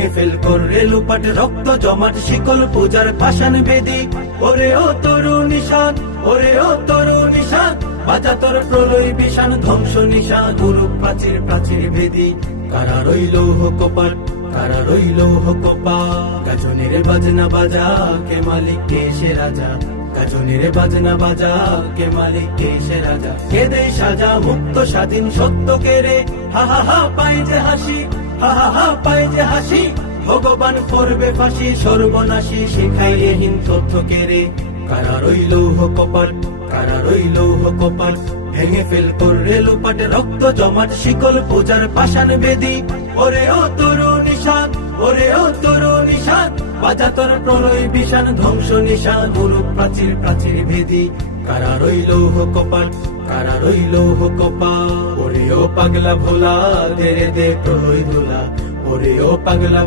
ভেঙে ফেল করে লুপাট রক্ত জমাট শিকল পূজার পাষাণ বেদি। ওরে ও তরু নিশান, ওরে ও তরু নিশান, বাজা তোর প্রলয় বিষাণ ধ্বংস নিশান গুরুপ প্রাচীর প্রাচীর বেদি। কারা রইল কপাট, কারা রইল কপাট, গাজনের বাজনা বাজা কে মালিক কে সে রাজা, গাজনের বাজনা বাজা কে মালিক কে সে রাজা। কে দেয় সাজা মুক্ত স্বাধীন সত্য কে রে, হা হা হা পায় যে হাসি, হা হা হা পায় যে হাসি। ভগবান করবে ফাঁসি সর্বনাশী শিখাইয়ে হীন তথ্য কে রে। কারা রইল কপাট, কারা রইল কপাট, ভেঙে ফেল করে লুপাট রক্ত জমাট শিকল পূজার পাষাণ বেদি। ওরে ও তরু নিশান, ওরে ও তরু নিশান, বাজা তোর প্রলয় বিষাণ ধ্বংস নিশান গুরুপ প্রাচীর প্রাচীর ভেদি। কারা রইল কপাট, কারা রইল কপাট, ওরে ও পাগলা ভোলা দে রে দে প্রলয় ধুলা, ওরে ও পাগলা।